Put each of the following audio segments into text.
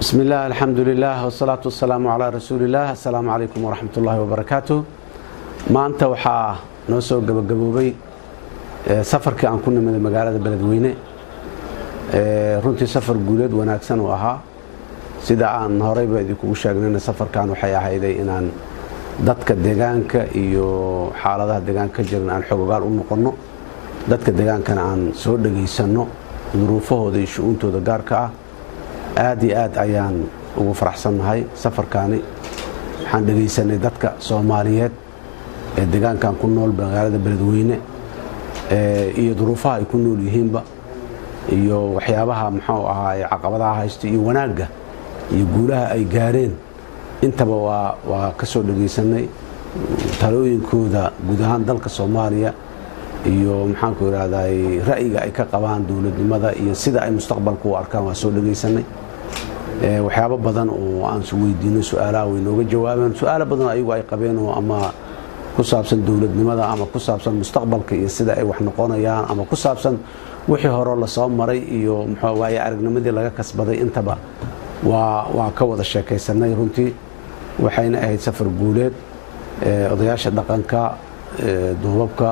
بسم الله الحمد لله والصلاة والسلام على رسول الله. السلام عليكم ورحمة الله وبركاته. maanta waxaa noo soo gabagaboobay safarkii aan ku nimid magaalada Beledweyne. runtii safar guuleed wanaagsan oo ahaa sida aan horeyba idinku sheegnay. safarkan waxay ahayday inaan dadka deegaanka iyo xaaladaha deegaanka jiran aan xogogaal u noqono, dadka deegaankana aan soo dhageysano duruufahooda iyo shu'uuntooda gaarka ah. aad iyo aad ayaan ugu faraxsanahay safarkaani. waxaan dhageysanay dadka Soomaaliyeed ee deegaankan ku nool magaalada Beledweyne iyo duruufaha ay ku nool yihiinba iyo waxyaabaha muxuu ahaa caqabadaha haysta iyo wanaaga iyo guulaha ay gaareen intaba waa ka soo dhageysanay talooyinkooda guud ahaan dalka Soomaaliya iyo maxaan ku yiraahday ra'yiga ay ka qabaan dawladnimada iyo sida ay mustaqbalka u arkaan. waa soo dhageysanay waxyaabo badan oo aan soo weydiinay, su'aalaha way nooga jawaabeen. su'aalo badan ayagu ay qabeen oo ama ku saabsan dawladnimada ama ku saabsan mustaqbalka iyo sida ay wax noqonayaan ama ku saabsan wixii hore la soo maray iyo muxuu waaye aragnimadii laga kasbaday intaba waa ka wada sheekaysanay. runtii waxayna ahayd safar guuleed. odayaasha dhaqanka, duubabka,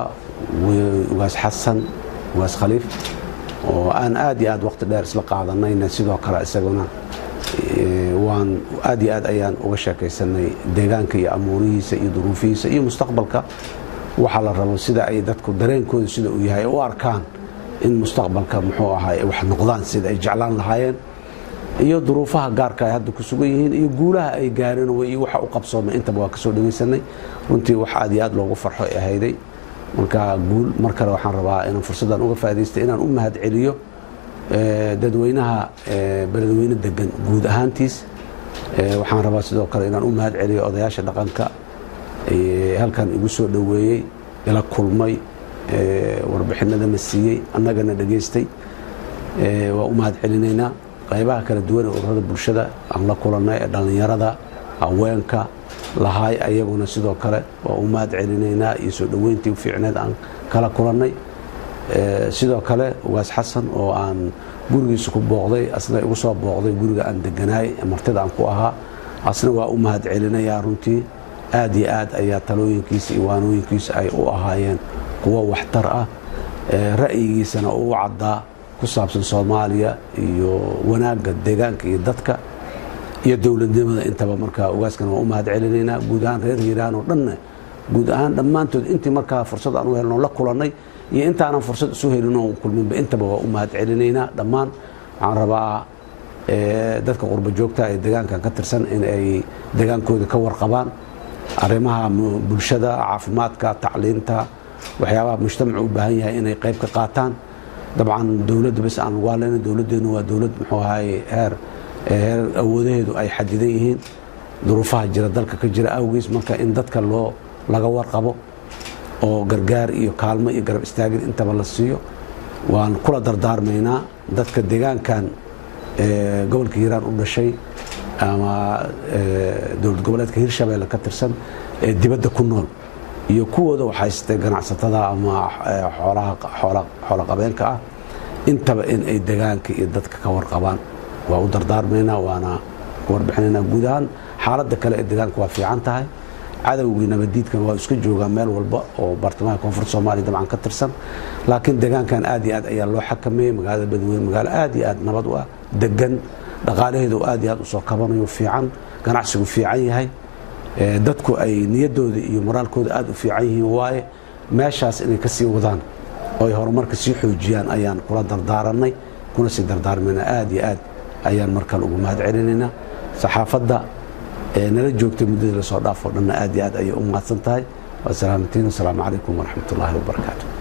ugaas xasan, ugaas khaliif oo aan aad iyo aad waqti dheer isla qaadanayna, sidoo kale isaguna waan aad iyo aad ayaan uga sheekaysanay deegaanka iyo amuurihiisa iyo duruufihiisa iyo mustaqbalka waxa la rabo, sida ay dadku dareenkooda sida uu yahay u arkaan in mustaqbalka muxuu ahaa wax noqdaan sida ay jeclaan lahaayeen iyo duruufaha gaarka ay hadda ku sugan yihiin iyo guulaha ay gaareen iyo waxa u qabsoomay intaba waa ka soo dhageysanay. runtii wax aad iyo aad loogu farxo ay ahayday. marka guul mar kale waxaan rabaa inaan fursadan uga faa'iideysto inaan u mahad celiyo dadweynaha Beledweyne degan guud ahaantiis. waxaan rabaa sidoo kale inaan u mahad celiyo odayaasha dhaqanka halkan igu soo dhaweeyay, ila kulmay, warbixinada ma siiyay, annagana dhageystay. waa u mahad celinaynaa qaybaha kala duwan ee ururada bulshada aan la kulanay, dhalinyarada, haweenka lahaay ayaguna sidoo kale waa u mahad celinaynaa iyo soo dhaweyntii u fiicneed aan kala kulannay. sidoo kale ugaas xasan oo aan gurigiisa ku booqday, asna igu soo booqday guriga aan deganaay martida aan ku ahaa, asna waa u mahad celinayaa. runtii aad iyo aad ayaa talooyinkiisa iyo waanooyinkiisa ay u ahaayeen kuwo waxtar ah, ra'yigiisana uu caddaa ku saabsan Soomaaliya iyo wanaagga deegaanka iyo dadka iyo dawladnimada intaba. markaa ugaaskana waa u mahad celinaynaa. guud ahaan reer Hiiraan oo dhan, guud ahaan dhammaantood intii markaa fursad aan u helno la kulannay iyo intaanan fursad isu helin oo kulminba intaba waa u mahad celinaynaa dhammaan. waxaan rabaa dadka qurba joogta ee deegaankan ka tirsan in ay deegaankooda ka warqabaan arrimaha bulshada, caafimaadka, tacliinta, waxyaabaha mujtamacu u baahan yahay inay qayb ka qaataan. dabcan dawladda bas aan ugu hadlayna, dawladdeenu waa dawlad muxuu ahaay heer awoodaheedu ay xadidan yihiin duruufaha jira dalka ka jira awgiis. marka in dadka laga warqabo oo gargaar iyo kaalmo iyo garab istaagid intaba la siiyo waan kula dardaarmaynaa. dadka deegaankan gobolka Hiiraan u dhashay ama dowlad goboleedka Hirshabeelle ka tirsan ee dibadda ku nool iyo kuwooda waxaystay ganacsatada ama xoolo qabeenka ah intaba in ay deegaanka iyo dadka ka warqabaan waa u dardaarmaynaa, waana warbixinaynaa. guud ahaan xaaladda kale ee deegaanka waa fiican tahay. cadowgii nabadiidkan waa iska joogaa meel walba oo bartamaha koonfurta Soomaaliya dabcan ka tirsan, laakiin deegaankan aad iyo aad ayaa loo xakameeyey. magaalada Beledweyne magaalo aad iyo aad nabad u ah, degan, dhaqaalaheedu aad iyo aad u soo kabanayo, fiican, ganacsigu fiican yahay, dadku ay niyadooda iyo moraalkooda aad u fiican yihiin. waaye meeshaas inay ka sii wadaan oo ay horumarka sii xoojiyaan ayaan kula dardaaranay, kuna sii dardaarmaynaa. aad iyo aad ayaan markale ugu mahad celinaynaa. saxaafadda nala joogtay muddada la soo dhaafo dhanna aad iyo aad ayay u mahadsan tahay. waa salaamatiin. wasalaamu calaykum waraxmatullaahi wabarakaatu.